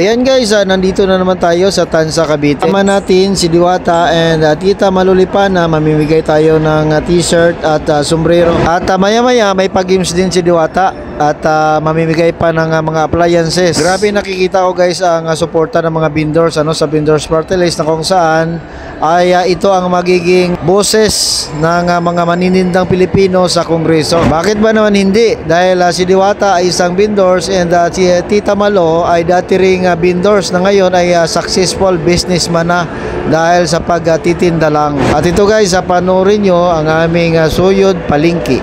Ayan guys, nandito na naman tayo sa Tanza, Cavite. Tama natin si Diwata and Tita Malulipan na mamimigay tayo ng t-shirt at sombrero. At maya-maya may pag-games din si Diwata at mamimigay pa ng mga appliances. Grabe nakikita ko guys ang suporta ng mga vendors sa vendors party list na kung saan ay ito ang magiging boses ng mga maninindang Pilipino sa Kongreso. Bakit ba naman hindi? Dahil si Diwata ay isang vendors and si Tita Malo ay dati ring vendors na ngayon ay successful businessman na dahil sa pagtitinda lang. At ito guys, panoorin nyo ang aming suyod palingki.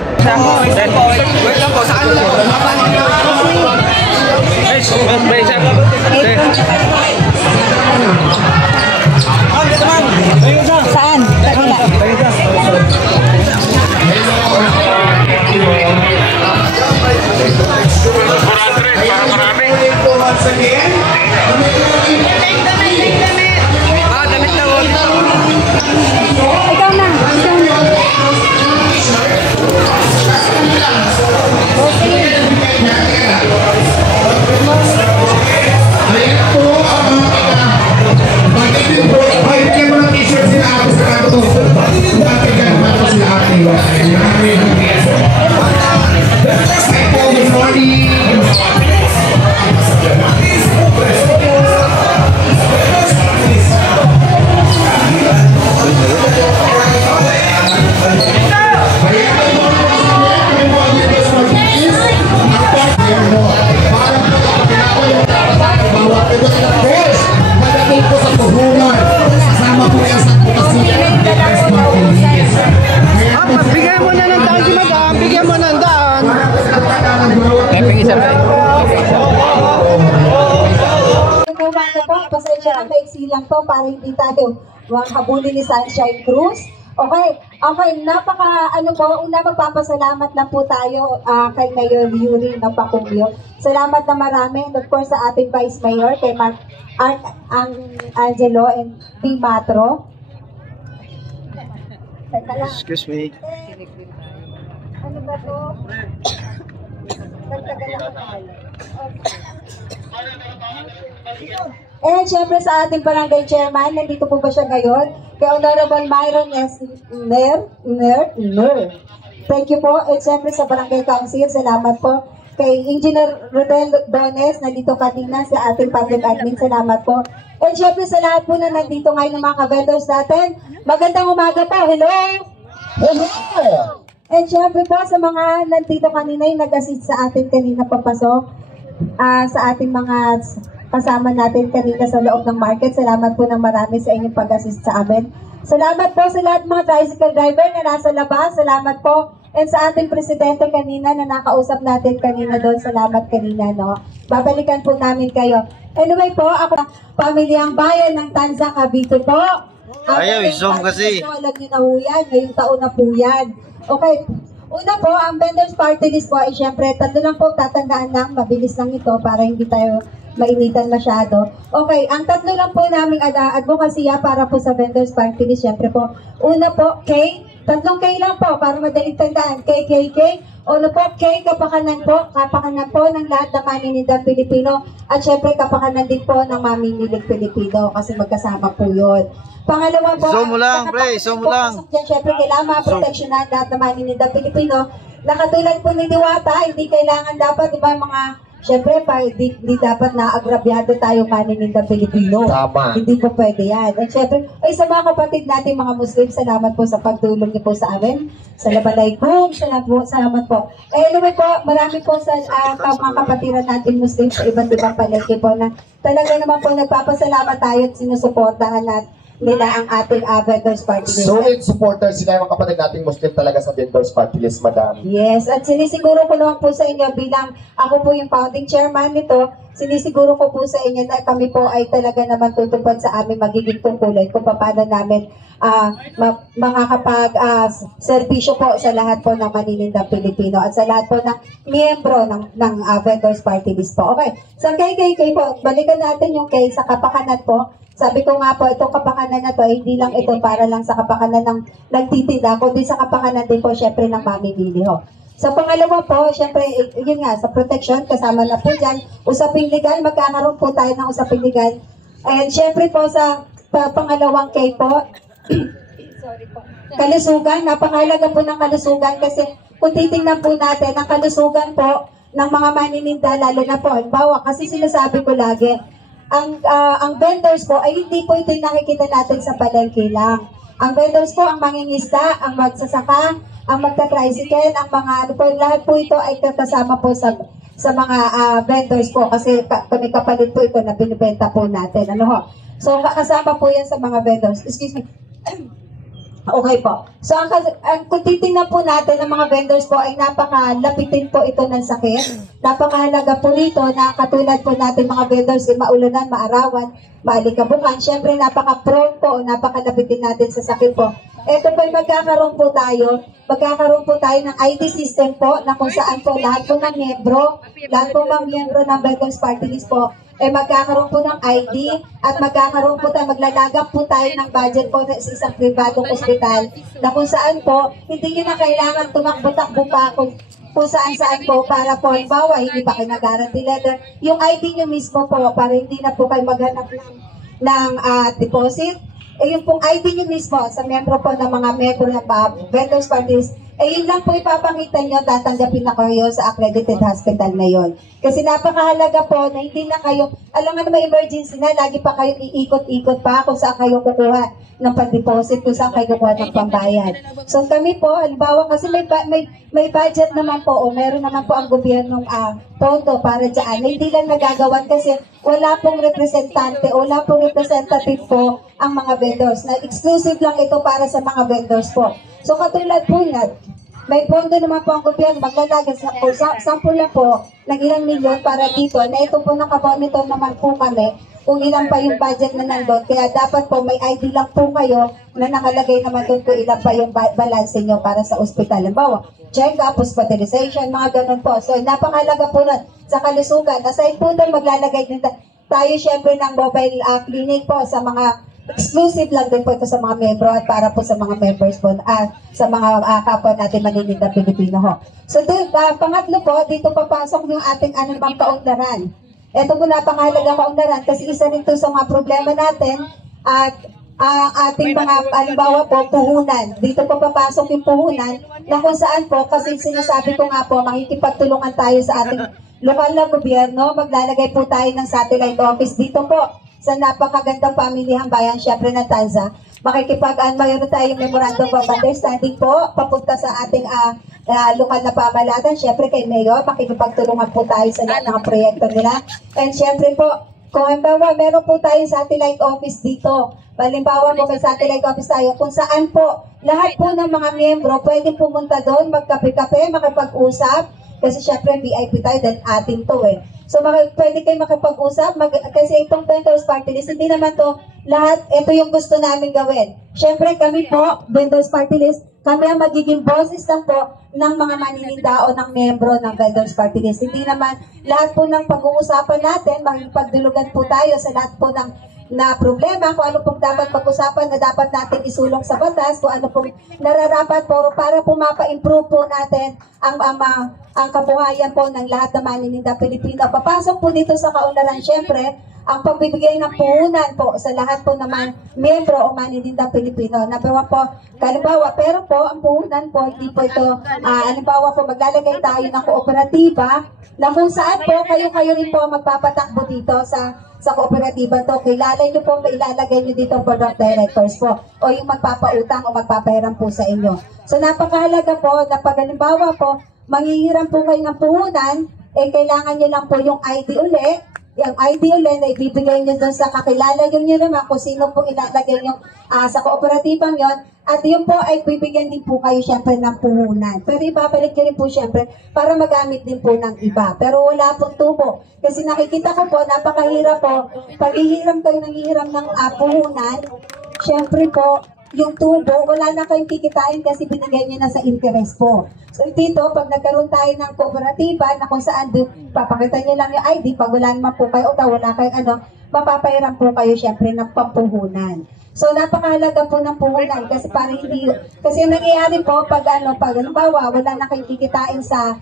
Saan? Pasensya na maiksi lang to para hindi tayo habulin ni Sunshine Cruz. Okay, una magpapasalamat lang po tayo kay Mayor Yuri Napacubio. Salamat na marami, and of course sa ating Vice Mayor, kay Angelo and B. Matro. Excuse me. Ano ba to? Nagtagal ako tayo. And syempre sa ating barangay chairman, nandito po ba siya ngayon? Kay Honorable Myron S. Ner. Thank you po. And syempre sa barangay council, salamat po. Kay Engineer Rodel Dones, nandito kanina sa ating public admin, salamat po. And syempre sa lahat po na nandito ngayon ng mga ka-vendors natin, magandang umaga po. Hello! Hello! And syempre po sa mga nandito kanina yung nag-assist sa atin kanina papasok, sa ating mga kasama natin kanina sa loob ng market. Salamat po ng marami sa inyong pag-assist sa amin. Salamat po sa lahat mga tricycle driver na nasa labas. Salamat po. And sa ating presidente kanina na nakausap natin kanina doon. Salamat kanina, no? Babalikan po namin kayo. Anyway po, ako pamilyang bayan ng Tanza, Cavite po. Ayaw, isom kasi. Alam nyo na po yan. Ngayong taon na po yan. Okay. Una po, ang vendors party list po ay syempre, tatlo lang po, tatandaan lang, mabilis lang ito para hindi tayo mainitan masyado. Okay, ang tatlo lang po naming advokasya para po sa vendors party list, syempre po. Una po, K, tatlong K lang po para madaling tandaan. K. Una po, K, kapakanan po ng lahat ng maninindang Pilipino at syempre kapakanan din po ng mamimiling Pilipino kasi magkasama po yun. Pangalawa po, zoom mo lang, pre, zoom mo lang. Siyempre, kailangan proteksyonan lahat ng maninindang Pilipino. Nakatulad po ni Diwata, hindi kailangan dapat, diba, siyempre, hindi dapat na agrabyado tayo maninindang Pilipino. Tama. Hindi po pwede yan. At siyempre, sa mga kapatid natin, mga Muslim, salamat po sa pagtulong niyo po sa amin. Sa Labalay Boom, salamat po. Anyway po, marami po sa mga kapatiran natin Muslim sa iba't ibang palengke po na talaga naman po nagpapasalamat tayo at sinusuportahan nila ang ating vendors party list. Solid supporters sila yung mga kapatid nating Muslim talaga sa vendors party list, madam. Yes, at sinisiguro ko naman po sa inyo bilang ako po yung founding chairman nito, sinisiguro ko po sa inyo na kami po ay talaga naman tutupad sa aming magiging tungkulin kung paano namin makakapag-serbisyo po sa lahat po ng maninindang Pilipino at sa lahat po ng miyembro ng vendors party list po. Okay, sa KKK po, balikan natin yung K sa kapakanan po. Sabi ko nga po, itong kapakanan na to, hindi lang ito para lang sa kapakanan ng nagtitinda, kundi sa kapakanan din po syempre ng mamimili ho. Sa pangalawa po, syempre, yun nga, sa protection, kasama na po dyan, usaping legal, magkakaroon po tayo ng usaping legal. And syempre po sa pangalawang K po, sorry po, kalusugan, napakahalaga po ng kalusugan kasi kung titingnan po natin, ang kalusugan po ng mga manininda, lalo na po, halimbawa, kasi sinasabi ko lagi, ang vendors po ay hindi po ito yung nakikita natin sa palengke lang. Ang vendors po, ang mangingisda, ang magsasaka, ang magta-tricycle, ang mga ano po, lahat po ito ay kasama po sa mga vendors po kasi kami kapalit po ito na binibenta po natin. Ano ho? So, kasama po yan sa mga vendors. Excuse me. Okay po. So, kung titingnan po natin ng mga vendors po ay napakalapitin po ito ng sakit. Napakahalaga po rito na katulad po natin mga vendors ay maulanan, maarawan, maalikabukan. Siyempre, napaka-prone po o napakalapitin natin sa sakit po. Ito po magkakaroon po tayo ng ID system po na kung saan po lahat po ng miyembro ng vendors party list po magkakaroon po ng ID at magkakaroon po tayo, maglalagap po tayo ng budget po sa isang pribadong ospital na kung saan po, hindi nyo na kailangan tumakbo-takbo pa kung saan-saan po para po, halimbawa, hindi pa kayo nag-guarantee letter. Yung ID nyo mismo po para hindi na po kayo maghanap ng deposit. Yung pong ID nyo mismo sa membro po ng mga membro ng vendors parties, yun lang po ipapakita nyo, tatanggapin na kayo sa accredited hospital na yun. Kasi napakahalaga po na hindi na kayo, alam nga na may emergency na, lagi pa kayo iikot-ikot pa kung saan kayo kukuha ng pan-deposit, kung saan kayo kukuha ng pambayad. So kami po, halimbawa kasi may budget naman po, o meron naman po ang gobyernong pondo para dyan, na hindi lang nagagawan kasi wala pong representante o wala pong representative po ang mga vendors, na exclusive lang ito para sa mga vendors po. So katulad po yan, may pondo naman po ang gobyerno, maglalagay sa sample na po ng ilang milyon para dito, na ito po nakabonitor naman po kami kung ilan pa yung budget na nandun. Kaya dapat po may ID lang po kayo na nakalagay naman doon kung ilan pa yung balance nyo para sa ospital. Halimbawa, check-up, hospitalization, mga ganun po. So napakalaga po na sa kalusugan. Aside po doon, maglalagay din tayo syempre ng mobile clinic po sa mga exclusive lang din po ito sa mga membro at para po sa mga members po, sa mga kapwa natin manininda Pilipino ho. So pangatlo po, dito papasok yung ating anumang kaunlaran. Ito po napakahalaga kaunlaran kasi isa rin ito sa mga problema natin at ating mga, halimbawa po, puhunan. Dito po papasok yung puhunan na kung saan po, kasi sinasabi ko nga po, makikipagtulungan tayo sa ating lokal na gobyerno, maglalagay po tayo ng satellite office dito po sa napakagandang pamilihang bayan, syempre ng Tanza. Mayroon tayong memorandum of understanding po, papunta sa ating lokal na pamahalaan. Syempre kay Mayor, makikipagtulungan po tayo sa lahat ng proyekto nila. And syempre po, kung halimbawa, meron po tayong satellite office dito. Halimbawa po may satellite office tayo, kung saan po, lahat po ng mga miyembro, pwedeng pumunta doon, magkape-kape, makipag-usap, kasi syempre VIP tayo, then atin to eh. So, pwede kayo makipag-usap, kasi itong vendors party list, hindi naman to lahat, ito yung gusto namin gawin. Siyempre, kami po, vendors party list, kami ang magiging bosses lang po ng mga manininda o ng membro ng vendors party list. Hindi naman lahat po ng pag-uusapan natin, makipagdulugan po tayo sa lahat po ng na problema, kung ano pong dapat pag-usapan na dapat natin isulong sa batas, kung ano pong nararapat po para po mapa-improve po natin ang kabuhayan po ng lahat ng manininda Pilipino. Papasok po dito sa kaunlaran, syempre, ang pagbibigay ng puhunan po sa lahat po naman miyembro o manininda Pilipino. Nabawa po, halimbawa, pero po, ang puhunan po, hindi po ito, halimbawa po, maglalagay tayo ng kooperatiba na kung saan po, kayo rin po magpapatakbo dito sa kooperatiba to. Kilala nyo po, ilalagay nyo dito board of directors po o yung magpapautang o magpapahiram po sa inyo. So napakahalaga po na pag halimbawa po, manghihiram po kayo ng puhunan, kailangan nyo lang po yung ID uli. Yung ID uli na ibibigay nyo doon sa kakilala nyo naman kung sino po ilalagay nyo sa kooperatibang yon. At yun po ay bibigyan din po kayo syempre ng puhunan. Pero ibabalik nyo rin po syempre para magamit din po ng iba. Pero wala pong tubo. Kasi nakikita ko po, napakahirap po. Pag hihiram kayo ng puhunan, syempre po, yung tubo, wala na kayong kikitain kasi binigay niyo na sa interest po. So dito, pag nagkaroon tayo ng kooperatiba na kung saan papakita niyo lang yung ID, pag wala naman po kayo o wala kayong mapapahiram po kayo syempre ng pampuhunan. So napakahalaga po ng puhunan kasi para hindi, kasi ang nangyayari po pag halimbawa wala na kayong kikitain sa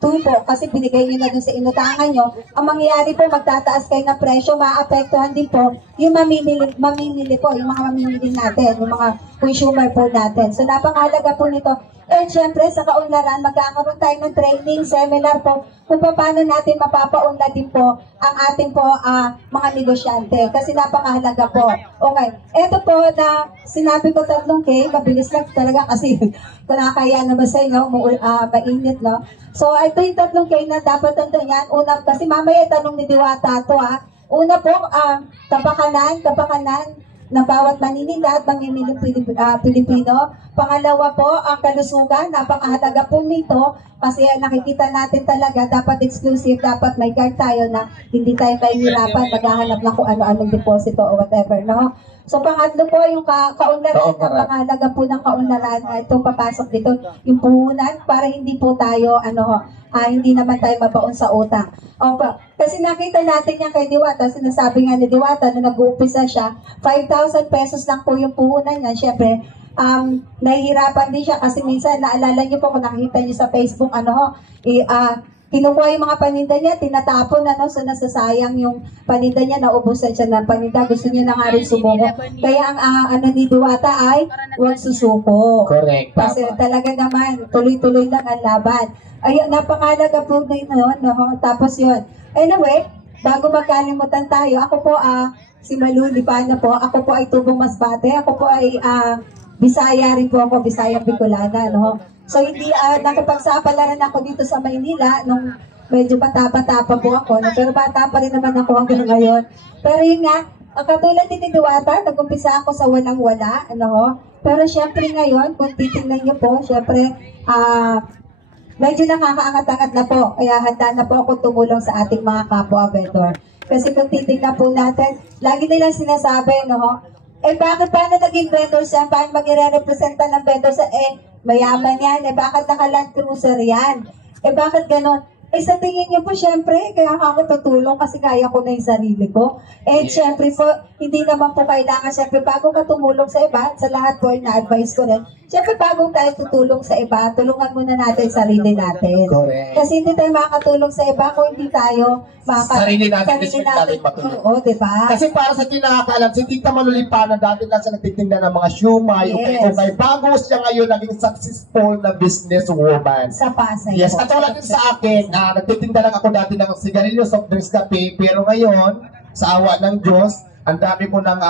tubo kasi binigay nyo na dun sa inutangan nyo, ang mangyayari po magtataas kayo ng presyo, maapektuhan din po yung mamimili po, yung mga mamimili natin, yung mga consumer po natin. So napakahalaga po nito. And syempre sa kaunlaran, magkakaroon tayo ng training, seminar po kung paano natin mapapaunlad din po ang ating po mga negosyante. Kasi napakahalaga po. Okay, eto po na sinabi ko 3K, mabilis lang talaga kasi nakakaya naman sa inyo, mainit, no? So ito yung 3K na dapat tandaan. Una, kasi mamaya tanong ni Diwata to Una po, kapakanan ng bawat maninila at mamimiling Pilipino. Pangalawa po, ang kalusugan, napakahalaga po nito kasi nakikita natin talaga, dapat exclusive, dapat may card tayo na hindi tayo mahihirapan, maghahanap na kung ano-anong deposito o whatever, no? So pangatlo po, yung kaunlaran, napakahalaga po ng kaunlaran, itong papasok dito, yung puhunan, para hindi po tayo, hindi naman tayo mabaon sa utang. Kasi nakita natin yan kay Diwata, sinasabi nga ni Diwata na nag-uumpisa siya, 5,000 pesos lang po yung puhunan niya. Siyempre, nahihirapan din siya kasi minsan, naalala niyo po kung nakita niyo sa Facebook, kinukuha yung mga paninda niya, tinatapon, so nasasayang yung paninda niya, naubusan siya ng paninda, gusto niya na nga rin sumuko. Kaya ang ni Diwata ay huwag susuko. Correct. Kasi talaga naman, tuloy-tuloy lang ang laban. Ayun, napakalaga po din yun, Tapos yun. Anyway, bago magkalimutan tayo, ako po, si Malu Lipana po, ako po ay Tubong Masbate, ako po ay Bisaya rin po ako, Bisaya Bicolana, So hindi, nakipagsapalaran ako dito sa Maynila nung medyo bata-bata pa po ako, pero bata pa rin naman ako hanggang ngayon. Pero yun nga, katulad din ni Diwata, nag-umpisa ako sa walang-wala, Pero syempre ngayon, kung titingnan niyo po, syempre, medyo nakakaangat-angat na po. Kaya handa na po ako tumulong sa ating mga kapwa vendor. Kasi kung titignan po natin, lagi nilang sinasabi, bakit paano naging vendor siya? Paano magre-representa ng vendor siya? Mayaman yan. Bakit naka-Land Cruiser yan? Bakit ganon? Sa tingin niyo po, syempre, kaya ako tutulong kasi kaya ko na yung sarili ko. Syempre po, hindi naman po kailangan, syempre, bago ka tumulong sa iba, sa lahat po, na-advise ko rin, syempre, bago tayo tutulong sa iba, tulungan muna natin sarili natin. Correct. Kasi hindi tayo makakatulong sa iba kung hindi tayo sarili natin matulong. Oo, diba? Kasi para sa tinakaalam, si Tita Manulipanan dati lang siya nagtitinda ng mga siumay, okay, bago siya ngayon naging successful na businesswoman. Sa Pasay. Yes, at wala din sa akin, nagtitinda lang ako dati ng sigarilyo, soft drinks, kape, pero ngayon, sa awa ng Diyos, ang dami ko ng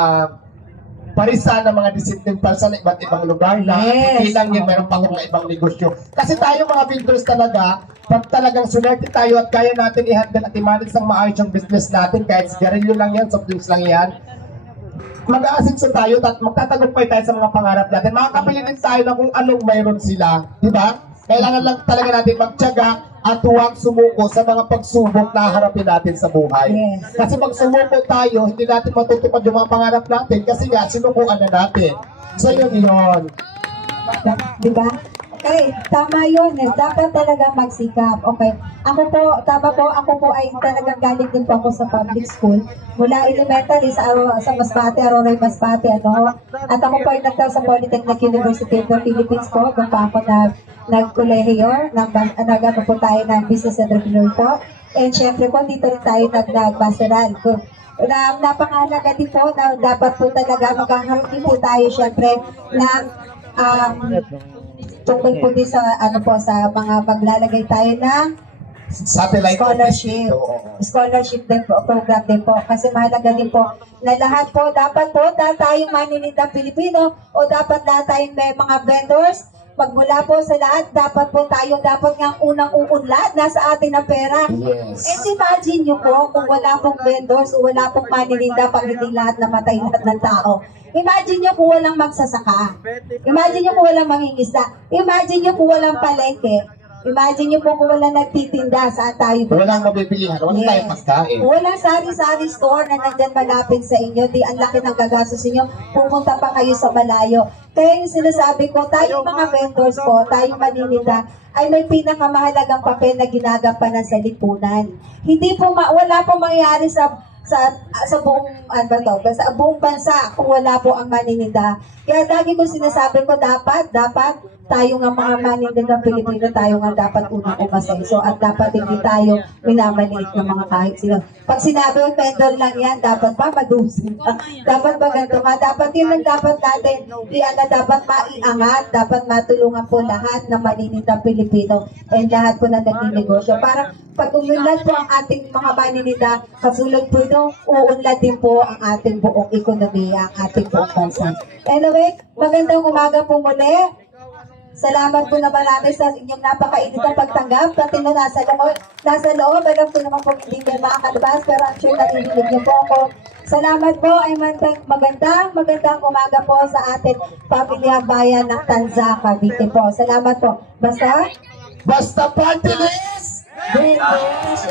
parisan ng mga discipline para sa iba't ibang lugar na hindi lang yun, meron pa akong ibang negosyo. Kasi tayo mga vendors talaga, pag talagang sunerte tayo at kaya natin i-handle at i-manage ng maayos yung business natin, kahit sigarilyo lang yan, soft drinks lang yan, mag-aasinso tayo at magtatagumpay tayo sa mga pangarap natin. Makakapili din tayo na kung anong mayroon sila. Diba? Kailangan lang talaga natin magtiyaga at huwag sumuko sa mga pagsubok na harapin natin sa buhay. Kasi pag sumuko tayo, hindi natin matutupad yung mga pangarap natin kasi nga, sinukuan na natin. So yun yun. Diba? Okay, tama yun. Dapat talaga magsikap. Okay. Ako po ay talagang galing din po ako sa public school. Mula elementary sa Masbate, Aroray Masbate, At ako po ay nagtao sa Polytechnic University of the Philippines po. Doon pa ako nag-kolehiyo, nag-ano po tayo ng business entrepreneur po. And syempre po, dito rin tayo nag-masteral. Napakahalaga din po na dapat po talaga magkakaroon din po tayo syempre ng tungkol po din sa sa mga paglalagay tayo ng satellite scholarship din po, program din po. Kasi mahalaga din po na lahat po, dapat po tayong maninindang Pilipino o dapat lahat tayong may mga vendors, magmula po sa lahat, dapat nga unang uunlad, nasa atin ang pera. And imagine nyo po, kung wala pong vendors o wala pong manininda, pag hindi lahat namatay lahat ng tao. Imagine nyo kung walang magsasaka. Imagine nyo kung walang mangingisda. Imagine nyo kung walang palengke. Imagine niyo po kung wala nagtitinda, saan tayo pupunta? Walang mabibilihan, walang tayong pagkain. Walang sari-sari store na nandyan malapit sa inyo. Di ang laki ng gagastos inyo. Pupunta pa kayo sa malayo. Kaya yung sinasabi ko, tayong mga vendors po, tayong maninita, ay may pinakamahalagang papel na ginagampanan sa lipunan. Hindi po, wala po mangyayari sa buong sa buong bansa kung wala po ang maninita. Kaya lagi ko sinasabi ko, dapat tayo nga mga maninda ng Pilipino, tayo nga dapat unang umasenso at dapat hindi tayo minamaliit ng mga kahit sino. Pag sinabi ko, vendor lang yan, dapat pa madusin. Dapat ba ganito nga? Dapat yun ang dapat natin. Dapat maiangat, dapat matulungan po lahat ng maninda Pilipino and lahat po na nagninegosyo. Para pag umunlad po ang ating mga maninda, kasulad po ito, uunlad din po ang ating buong ekonomiya, ang ating buong bansa. Anyway, magandang umaga po muli. Salamat po na marami sa inyong napakainit na pagtanggap. Pati na nasa loob, alam ko naman po hindi kayo makakalabas, pero I'm sure narinig niyo po ako. Salamat po ay magandang umaga po sa ating pamilyang bayan ng Tanza, Cavite po. Salamat po. Basta Basta party list! Green Bush.